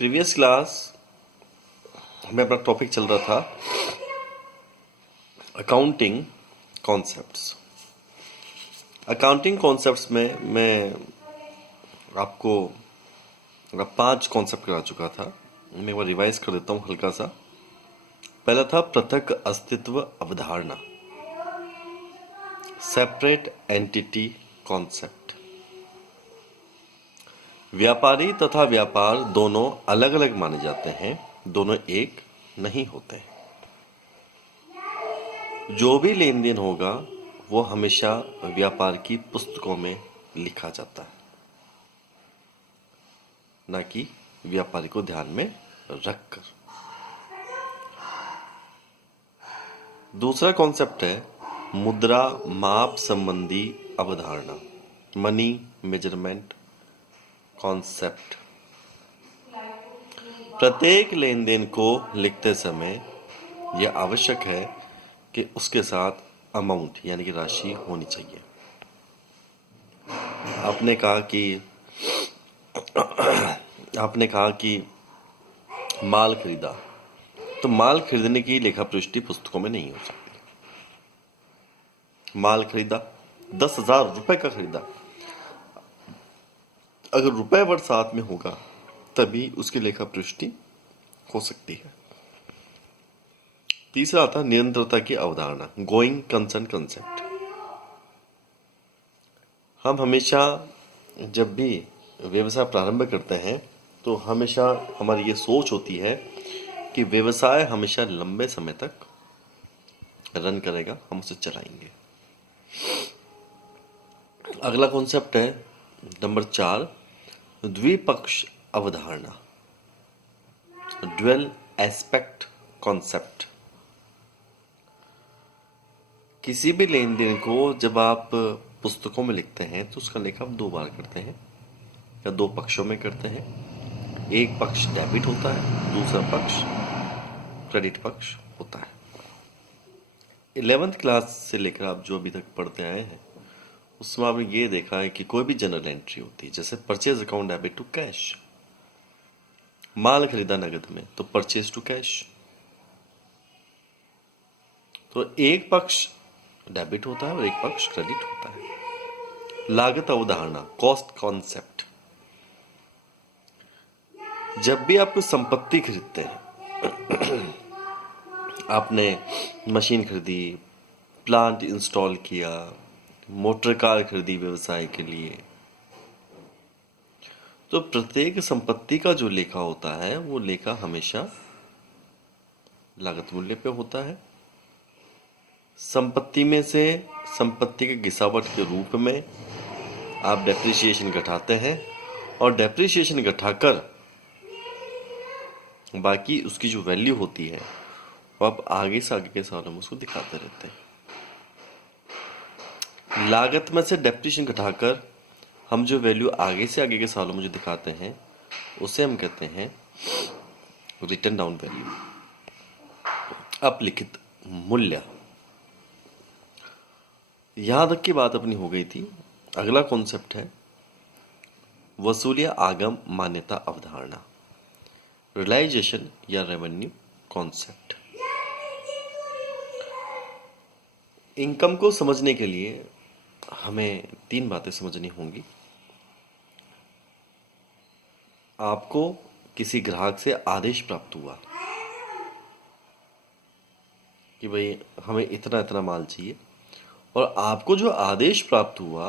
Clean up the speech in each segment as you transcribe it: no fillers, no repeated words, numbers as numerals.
Previous class में अपना topic चल रहा था अकाउंटिंग कॉन्सेप्ट्स। अकाउंटिंग कॉन्सेप्ट्स में मैं आपको 5 कॉन्सेप्ट करा चुका था। मैं एक बार रिवाइज कर देता हूँ हल्का सा। पहला था पृथक अस्तित्व अवधारणा, सेपरेट एंटिटी कॉन्सेप्ट। व्यापारी तथा व्यापार दोनों अलग अलग माने जाते हैं, दोनों एक नहीं होते हैं। जो भी लेन देन होगा वो हमेशा व्यापार की पुस्तकों में लिखा जाता है, ना कि व्यापारी को ध्यान में रखकर। दूसरा कॉन्सेप्ट है मुद्रा माप संबंधी अवधारणा, मनी मेजरमेंट कॉन्सेप्ट। प्रत्येक लेन देन को लिखते समय यह आवश्यक है कि उसके साथ अमाउंट यानी कि राशि होनी चाहिए। आपने कहा कि माल खरीदा, तो माल खरीदने की लेखा पृष्ठि पुस्तकों में नहीं हो सकती। माल खरीदा 10,000 रुपए का खरीदा, अगर रुपए वर्ड साथ में होगा तभी उसकी लेखा पृष्ठि हो सकती है। तीसरा आता निरंतरता की अवधारणा, गोइंग कंसर्न कंसेप्ट। हम हमेशा जब भी व्यवसाय प्रारंभ करते हैं तो हमेशा हमारी ये सोच होती है कि व्यवसाय हमेशा लंबे समय तक रन करेगा, हम उसे चलाएंगे। अगला कॉन्सेप्ट है नंबर 4, द्विपक्ष अवधारणा, ड्वेल एस्पेक्ट कॉन्सेप्ट। किसी भी लेन देन को जब आप पुस्तकों में लिखते हैं तो उसका लेखा आप 2 बार करते हैं या 2 पक्षों में करते हैं। एक पक्ष डेबिट होता है, दूसरा पक्ष क्रेडिट पक्ष होता है। 11th क्लास से लेकर आप जो अभी तक पढ़ते आए हैं उसमें आपने ये देखा है कि कोई भी जनरल एंट्री होती है, जैसे purchase account debit to cash, माल खरीदा नगद में तो परचेज टू कैश। तो एक पक्ष डेबिट होता है और एक पक्ष क्रेडिट होता है। लागत अवधारणा, कॉस्ट कॉन्सेप्ट। जब भी आप कोई संपत्ति खरीदते हैं, आपने मशीन खरीदी, प्लांट इंस्टॉल किया, मोटर कार खरीदी व्यवसाय के लिए, तो प्रत्येक संपत्ति का जो लेखा होता है वो लेखा हमेशा लागत मूल्य पे होता है। संपत्ति में से संपत्ति के गिसावट के रूप में आप डेप्रिसिएशन घटाते हैं और डेप्रिसिएशन घटाकर बाकी उसकी जो वैल्यू होती है वो आप आगे से आगे के सालों में उसको दिखाते रहते हैं। लागत में से डेप्रिसिएशन घटाकर हम जो वैल्यू आगे से आगे के सालों में जो दिखाते हैं उसे हम कहते हैं रिटर्न डाउन वैल्यू, अपलिखित मूल्य। यहां तक की बात अपनी हो गई थी। अगला कॉन्सेप्ट है वसूलिया आगम मान्यता अवधारणा, रियलाइजेशन या रेवेन्यू कॉन्सेप्ट। इनकम को समझने के लिए हमें 3 बातें समझनी होंगी। आपको किसी ग्राहक से आदेश प्राप्त हुआ कि भाई हमें इतना इतना माल चाहिए, और आपको जो आदेश प्राप्त हुआ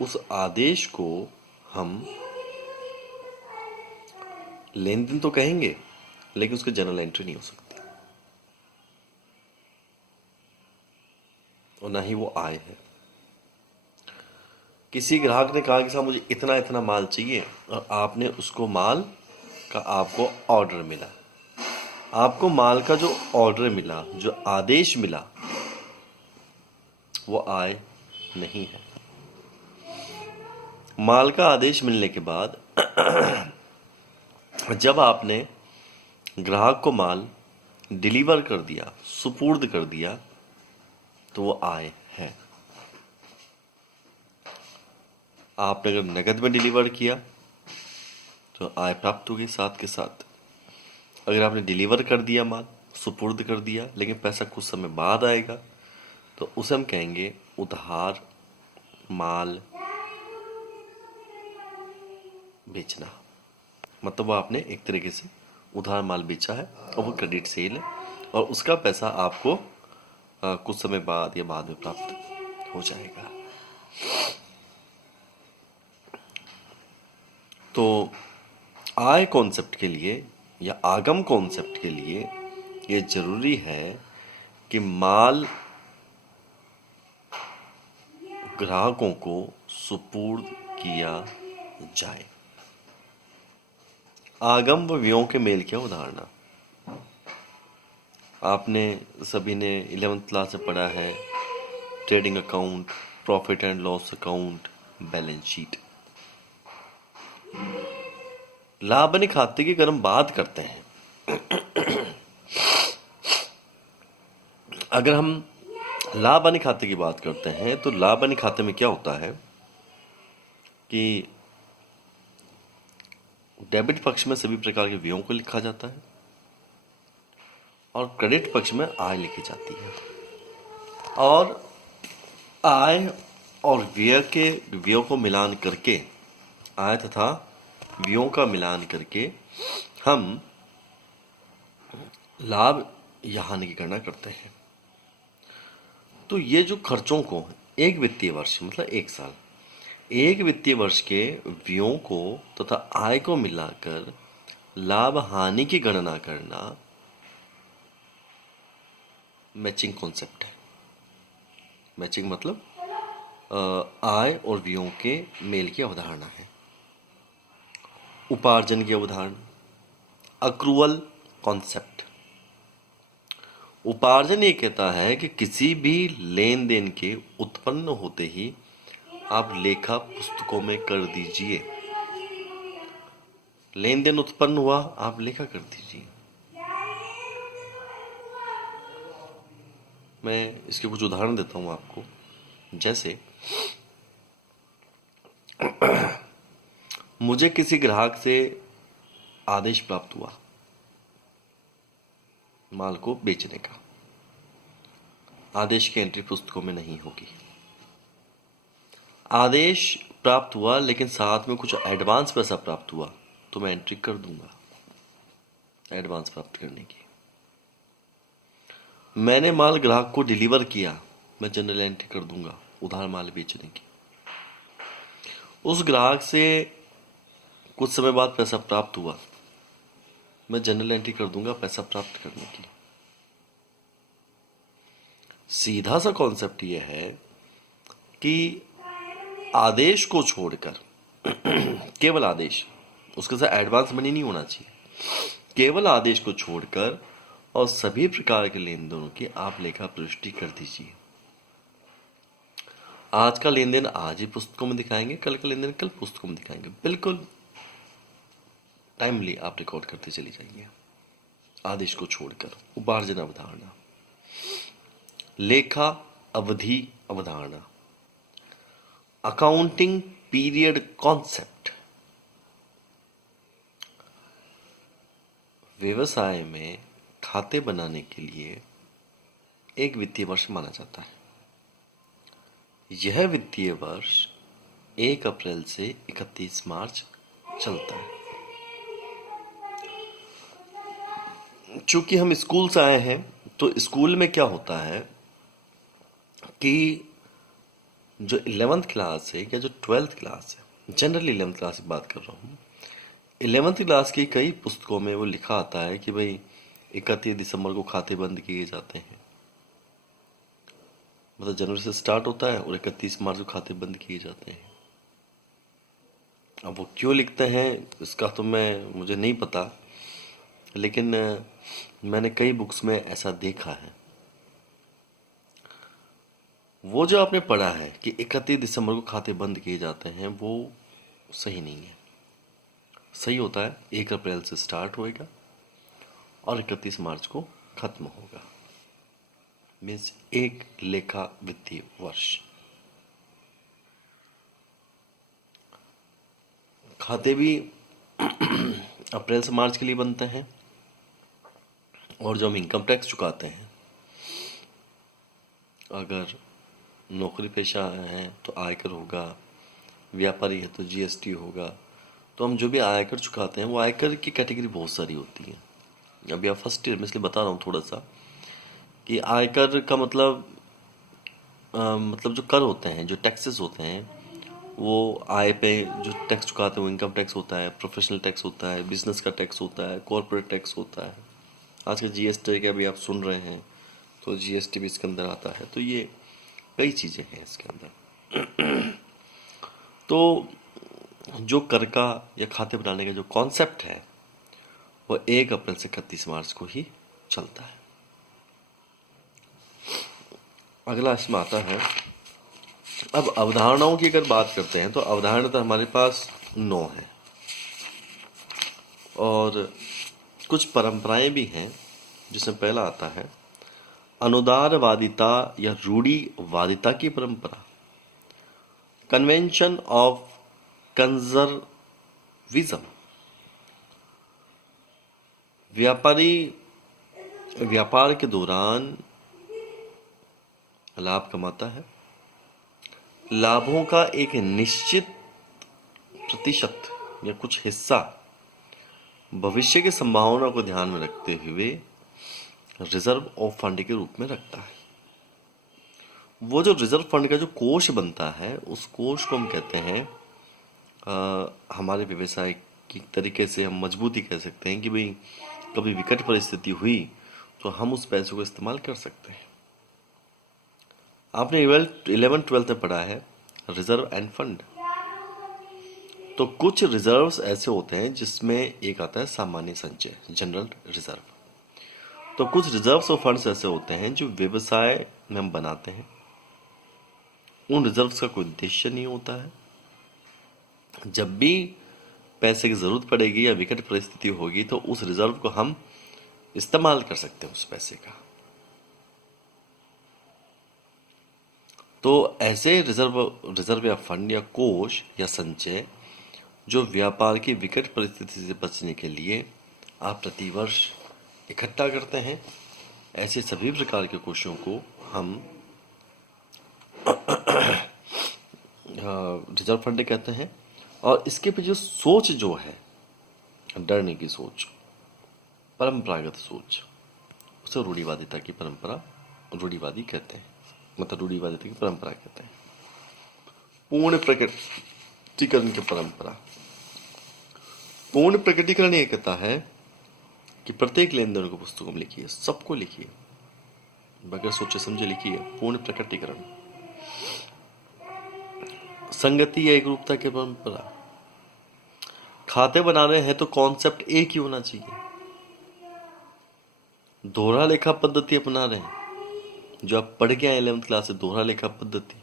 उस आदेश को हम लेन देन तो कहेंगे लेकिन उसकी जनरल एंट्री नहीं हो सकती और ना ही वो आय है। किसी ग्राहक ने कहा कि साहब मुझे इतना इतना माल चाहिए और आपने उसको माल का आपको ऑर्डर मिला, आपको माल का जो ऑर्डर मिला, जो आदेश मिला, वो आय नहीं है। माल का आदेश मिलने के बाद जब आपने ग्राहक को माल डिलीवर कर दिया, सुपुर्द कर दिया, तो वो आय है। आपने अगर नगद में डिलीवर किया तो आय प्राप्त होगी साथ के साथ। अगर आपने डिलीवर कर दिया माल, सुपुर्द कर दिया, लेकिन पैसा कुछ समय बाद आएगा, तो उसे हम कहेंगे उधार माल बेचना। मतलब वो आपने एक तरीके से उधार माल बेचा है और वो क्रेडिट सेल है, और उसका पैसा आपको कुछ समय बाद या बाद में प्राप्त हो जाएगा। तो आय कॉन्सेप्ट के लिए या आगम कॉन्सेप्ट के लिए ये जरूरी है कि माल ग्राहकों को सुपुर्द किया जाए। आगम व व्ययों के मेल की अवधारणा आपने सभी ने 11th क्लास में पढ़ा है। Trading account, profit and loss account, balance sheet. लाभ हानि खाते की अगर हम बात करते हैं, अगर हम लाभ हानि खाते की बात करते हैं तो लाभ हानि खाते में क्या होता है कि डेबिट पक्ष में सभी प्रकार के व्ययों को लिखा जाता है और क्रेडिट पक्ष में आय लिखी जाती है। और आय और व्ययों को मिलान करके, आय तथा व्ययों का मिलान करके हम लाभ या हानि की गणना करते हैं। तो ये जो खर्चों को एक वित्तीय वर्ष मतलब एक साल, एक वित्तीय वर्ष के व्ययों को तथा आय को मिलाकर लाभ हानि की गणना करना मैचिंग कॉन्सेप्ट है। मैचिंग मतलब आय और व्ययों के मेल की अवधारणा है। उपार्जन की अवधारणा, अक्रूवल कॉन्सेप्ट। उपार्जन ये कहता है कि किसी भी लेन देन के उत्पन्न होते ही आप लेखा पुस्तकों में कर दीजिए। लेन देन उत्पन्न हुआ, आप लेखा कर दीजिए। मैं इसके कुछ उदाहरण देता हूं आपको। जैसे मुझे किसी ग्राहक से आदेश प्राप्त हुआ माल को बेचने का। आदेश की एंट्री पुस्तकों में नहीं होगी। आदेश प्राप्त हुआ लेकिन साथ में कुछ एडवांस पैसा प्राप्त हुआ, तो मैं एंट्री कर दूंगा एडवांस प्राप्त करने की। मैंने माल ग्राहक को डिलीवर किया, मैं जनरल एंट्री कर दूंगा उधार माल बेचने की। उस ग्राहक से कुछ समय बाद पैसा प्राप्त हुआ, मैं जनरल एंट्री कर दूंगा पैसा प्राप्त करने की। सीधा सा कॉन्सेप्ट यह है कि आदेश को छोड़कर केवल आदेश, उसके साथ एडवांस मनी नहीं होना चाहिए, केवल आदेश को छोड़कर और सभी प्रकार के लेन देनों की आप लेखा प्रविष्टि कर दीजिए। आज का लेन देन आज ही पुस्तकों में दिखाएंगे, कल का लेन देन कल पुस्तकों में दिखाएंगे। बिल्कुल टाइमली आप रिकॉर्ड करते चली जाइए आदेश को छोड़कर। उपार्जन अवधारणा, लेखा अवधि अवधारणा, अकाउंटिंग पीरियड कॉन्सेप्ट। व्यवसाय में खाते बनाने के लिए एक वित्तीय वर्ष माना जाता है। यह वित्तीय वर्ष 1 अप्रैल से 31 मार्च चलता है। चूंकि हम स्कूल से आए हैं, तो स्कूल में क्या होता है कि जो 11th क्लास है या जो 12th क्लास है, जनरली 11th क्लास की बात कर रहा हूँ, 11th क्लास की कई पुस्तकों में वो लिखा आता है कि भाई 31 दिसंबर को खाते बंद किए जाते हैं। मतलब जनवरी से स्टार्ट होता है और 31 मार्च को खाते बंद किए जाते हैं। अब वो क्यों लिखते हैं इसका तो मुझे नहीं पता, लेकिन मैंने कई बुक्स में ऐसा देखा है। वो जो आपने पढ़ा है कि 31 दिसंबर को खाते बंद किए जाते हैं, वो सही नहीं है। सही होता है 1 अप्रैल से स्टार्ट होएगा और 31 मार्च को खत्म होगा। मीन्स एक लेखा वित्तीय वर्ष। खाते भी अप्रैल से मार्च के लिए बनते हैं और जो हम इनकम टैक्स चुकाते हैं, अगर नौकरी पेशा है तो आयकर होगा, व्यापारी है तो जीएसटी होगा। तो हम जो भी आयकर चुकाते हैं वो आयकर की कैटेगरी बहुत सारी होती है। अभी आप फर्स्ट ईयर में इसलिए बता रहा हूँ थोड़ा सा कि आयकर का मतलब जो कर होते हैं, जो टैक्सेस होते हैं, वो आय पे जो टैक्स चुकाते हैं वो इनकम टैक्स होता है, प्रोफेशनल टैक्स होता है, बिजनेस का टैक्स होता है, कॉर्पोरेट टैक्स होता है। आजकल जीएसटी का भी आप सुन रहे हैं तो जीएसटी भी इसके अंदर आता है। तो ये कई चीज़ें हैं इसके अंदर। तो जो कर का या खाते बनाने का जो कॉन्सेप्ट है वो 1 अप्रैल से 31 मार्च को ही चलता है। अगला इसमें आता है, अब अवधारणाओं की अगर बात करते हैं तो अवधारणा तो हमारे पास 9 है और कुछ परंपराएं भी हैं, जिसमें पहला आता है अनुदारवादिता या रूढ़िवादिता की परंपरा, कन्वेंशन ऑफ कंजर्विज्म। व्यापारी व्यापार के दौरान लाभ कमाता है, लाभों का एक निश्चित प्रतिशत या कुछ हिस्सा भविष्य की संभावना को ध्यान में रखते हुए रिजर्व ऑफ फंड के रूप में रखता है। वो जो रिजर्व फंड का जो कोष बनता है उस कोष को हम कहते हैं हमारे व्यवसाय की तरीके से हम मजबूती कह सकते हैं कि भाई कभी विकट परिस्थिति हुई तो हम उस पैसे को इस्तेमाल कर सकते हैं। आपने 11th-12th में पढ़ा है रिजर्व एंड फंड। तो कुछ रिजर्व्स ऐसे होते हैं जिसमें एक आता है सामान्य संचय, जनरल रिजर्व। तो कुछ रिजर्व्स और फंड्स ऐसे होते हैं जो व्यवसाय में हम बनाते हैं। उन रिजर्व्स का कोई उद्देश्य नहीं होता है, जब भी पैसे की जरूरत पड़ेगी या विकट परिस्थिति होगी तो उस रिजर्व को हम इस्तेमाल कर सकते हैं उस पैसे का। तो ऐसे रिजर्व या फंड या कोष या संचय जो व्यापार की विकट परिस्थिति से बचने के लिए आप प्रतिवर्ष इकट्ठा करते हैं, ऐसे सभी प्रकार के कोषों को हम रिजर्व फंड कहते हैं। और इसके पीछे जो सोच जो है, डरने की सोच, परंपरागत सोच, उसे रूढ़िवादिता की परंपरा, रूढ़िवादी कहते हैं, मतलब रूढ़िवादिता की परंपरा कहते हैं। पूर्ण प्रकटीकरण की परंपरा। पूर्ण प्रकटीकरण ये कहता है कि प्रत्येक लेन देन को पुस्तकों में लिखिए, सबको लिखिए, बगैर सोचे समझे लिखिए। पूर्ण प्रकटीकरण। संगति या एकरूपता की परंपरा। खाते बना रहे हैं तो कॉन्सेप्ट एक ही होना चाहिए। दोहरा लेखा पद्धति अपना रहे हैं, जो आप पढ़ के आए 11th क्लास से, दोहरा लेखा पद्धति,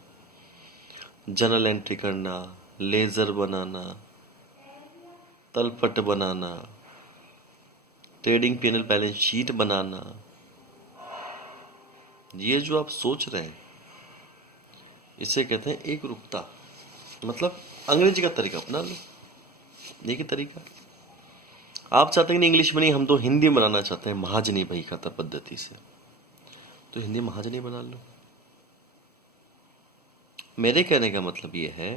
जर्नल एंट्री करना, लेजर बनाना, तलपट बनाना, ट्रेडिंग पीएनएल बैलेंस शीट बनाना, ये जो आप सोच रहे हैं इसे कहते हैं एकरूपता। मतलब अंग्रेजी का तरीका अपना लो, देखिए तरीका। आप चाहते हैं कि इंग्लिश में नहीं, हम तो हिंदी में बनाना चाहते हैं, महाजनी बही खाता पद्धति से, तो हिंदी महाजनी बना लो। मेरे कहने का मतलब ये है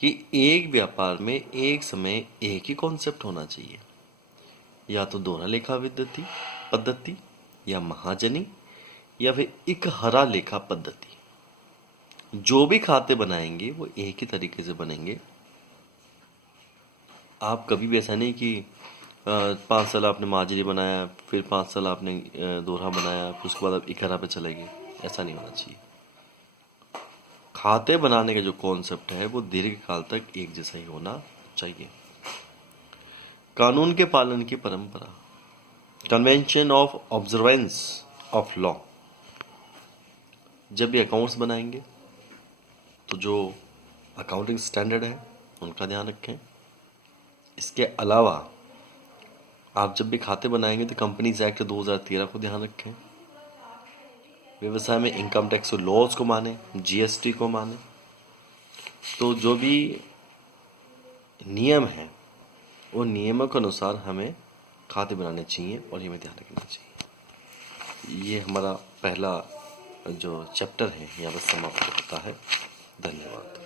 कि एक व्यापार में एक समय एक ही कॉन्सेप्ट होना चाहिए, या तो दोहरा लेखा पद्धति या महाजनी या फिर इकहरा लेखा पद्धति। जो भी खाते बनाएंगे वो एक ही तरीके से बनेंगे। आप कभी भी ऐसा नहीं कि 5 साल आपने महाजनी बनाया, फिर 5 साल आपने दोहरा बनाया, फिर उसके बाद आप इकहरा पे चले गए, ऐसा नहीं होना चाहिए। खाते बनाने का जो कॉन्सेप्ट है वो दीर्घ काल तक एक जैसा ही होना चाहिए। कानून के पालन की परंपरा। Convention of observance of law. जब भी अकाउंट्स बनाएंगे तो जो अकाउंटिंग स्टैंडर्ड है उनका ध्यान रखें। इसके अलावा आप जब भी खाते बनाएंगे तो कंपनीज एक्ट 2013 को ध्यान रखें। व्यवसाय में इनकम टैक्स लॉज को माने, जीएसटी को माने। तो जो भी नियम है उन नियमों के अनुसार हमें खाते बनाने चाहिए और ये हमें ध्यान रखना चाहिए। ये हमारा पहला जो चैप्टर है यहाँ पर समाप्त होता है। धन्यवाद।